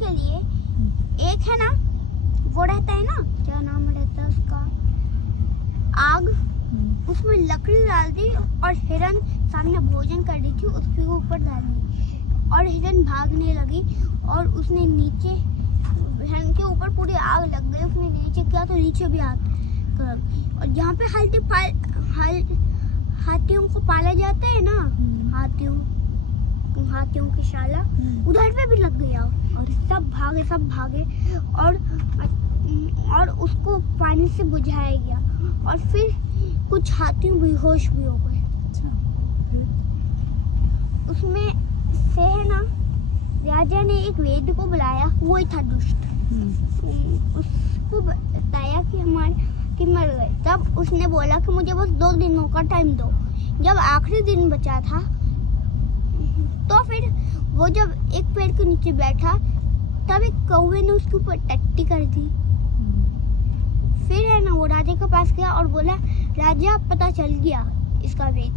के लिए एक है ना, वो रहता है ना, क्या नाम रहता है उसका, आग, उसमें लकड़ी डाल दी और हिरन सामने भोजन कर रही थी, उसके ऊपर डाल दी और हिरन भागने लगी और उसने नीचे, हिरन के ऊपर पूरी आग लग गई, उसने नीचे किया तो नीचे भी आग लग। और जहाँ पे हाथियों को पाला जाता है ना, हाथियों की शाला, उधर पे भी लग गया और सब भागे और उसको पानी से बुझाया गया और फिर कुछ हाथी बेहोश भी हो गए। उसमें से है ना, राजा ने एक वैद्य को बुलाया, वही था दुष्ट, उसको बताया कि मर गए। तब उसने बोला कि मुझे बस 2 दिनों का टाइम दो। जब आखिरी दिन बचा था तो फिर वो जब एक पेड़ के नीचे बैठा तब एक कौवे ने उसके ऊपर टट्टी कर दी। फिर है ना वो राजा के पास गया और बोला, राजा पता चल गया इसका वेद,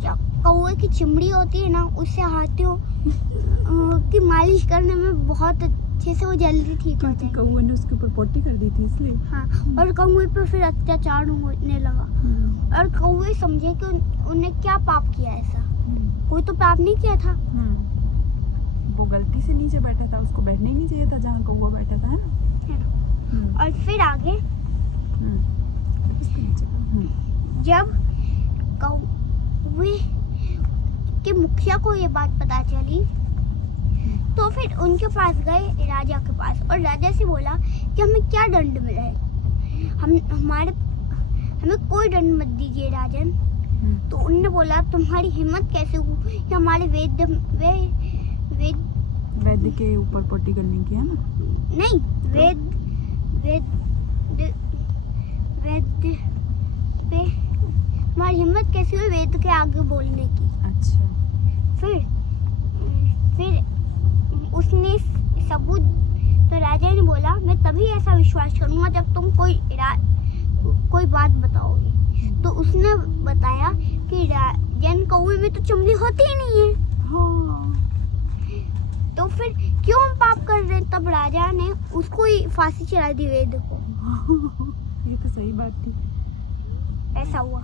क्या कौवे की चमड़ी होती है ना, उससे हाथियों की मालिश करने में बहुत अच्छे से वो जल्दी ठीक होते हैं। कौवे ने उसके ऊपर पोटी कर दी थी इसलिए। हाँ, और कौवे पे फिर अत्याचार होने लगा और कौवे समझे कि उन्हें क्या पाप किया ऐसा, कोई तो पाप नहीं किया था। वो गलती से नीचे बैठा था, उसको बैठना ही नहीं चाहिए था जहाँ कौवा बैठा था, है ना। और फिर आगे जब कौवे के मुखिया को ये बात पता चली तो फिर उनके पास गए, राजा के पास, और राजा से बोला कि हमें क्या दंड मिला है, हमें कोई दंड मत दीजिए राजन। तो उन्होंने बोला, तुम्हारी हिम्मत कैसे हुई कि हमारे वैद्य के ऊपर पोटी करने की, है ना? नहीं, वैद्य पे हमारी हिम्मत कैसे हुई वेद के आगे बोलने की। अच्छा। फिर उसने सबूत, तो राजा ने बोला, मैं तभी ऐसा विश्वास करूंगा जब तुम कोई बात बताओगे। तो उसने बताया कि राजन कौवे में तो चमड़ी होती ही नहीं है। हाँ। तो फिर क्यों हम पाप कर रहे हैं? तब राजा ने उसको ही फांसी चढ़ा दी वेद को। ये तो सही बात थी। ऐसा हुआ।